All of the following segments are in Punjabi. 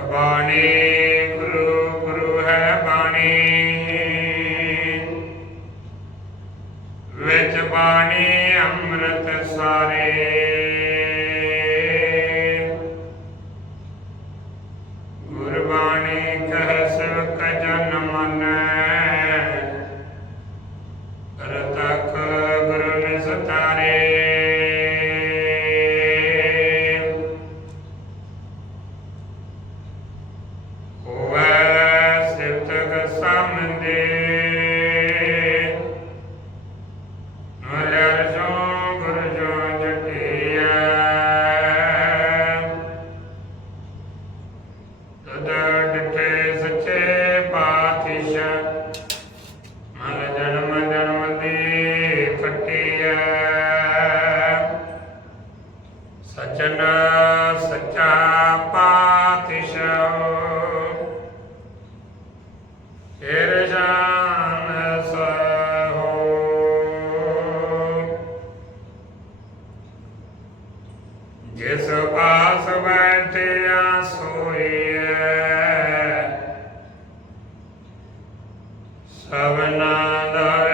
ਬਾਣੀ ਗੁਰੂ ਗੁਰੂ ਹੈ ਬਾਣੀ। ਵਿੱਚ ਬਾਣੀ ਅੰਮ੍ਰਿਤ ਸਾਰੇ। ਗੁਰਬਾਣੀ ਕਹਿ ਸਚਨ ਸੱਚਾ ਪਾਤਸ਼ਾਹ। ਤੇਰੇ ਜਾਨ ਸਹੋ। ਜਿਸ ਪਾਸ ਬੈਠਿਆ ਸੋਈਐ ਸਭਨਾ ਦਾ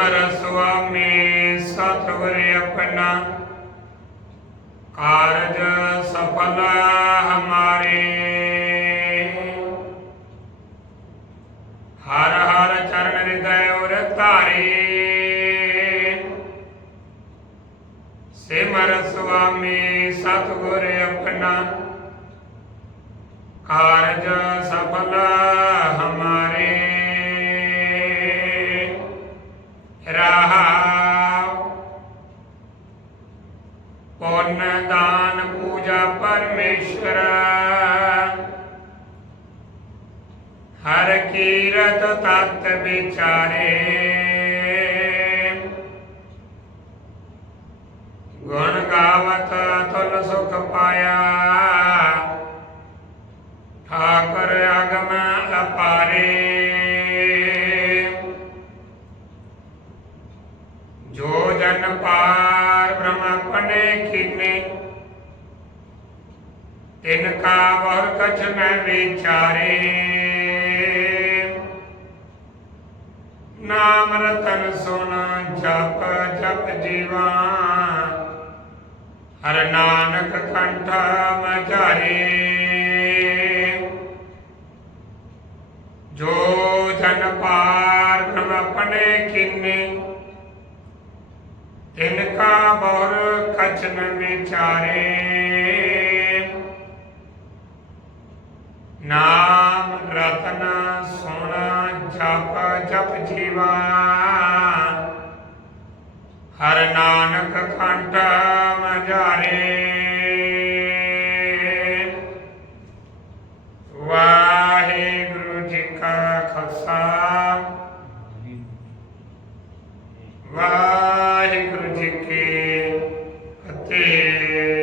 ਸਿਮਰ ਸੁਆਮੀ, ਸਤਿਗੁਰ ਆਪਣਾ। ਕਾਰਜ ਸਫਲ ਹਮਾਰੇ। ਹਰ ਹਰ ਚਰਨ ਹਿਰਦੈ ਉਰ ਧਾਰੀ। ਸਿਮਰ ਸੁਆਮੀ, ਸਤਿਗੁਰ ਆਪਣਾ। ਕਾਰਜ ਸਫਲ पुण्य दान पूजा परमेश्वर। हर कीरत तत् विचारे। गुण गावत तुल सुख पाया। ਤਿਨ ਕਾ ਵਰ ਕਛ ਨ ਵਿਚਾਰੇ। ਨਾਮ ਰਤਨ ਸੁਨ ਜਪ ਜਪ ਜੀਵਾ ਹਰ ਨਾਨਕ ਕੰਠ ਮਝਾਰੇ। ਜੋ ਜਨ ਪਾਰ ਬ੍ਰਹਮ ਆਪਣੇ ਕੀਨੇ, ਤਿਨ ਕਾ ਬੋਰ ਕਛ ਨ ਵਿਚਾਰੇ। ਨਾਮ ਰਤਨ ਸੋਣਾ ਜਪ ਜਪ ਜੀਵਾ। ਹਰ ਨਾਨਕ ਖੰਡ ਮਜ਼ਾਰੇ ਵਾਹਿਗੁਰੂ ਜੀ ਕਾ ਖਾਲਸਾ। ਵਾਹਿਗੁਰੂ ਜੀ ਕੀ ਫਤਿਹ।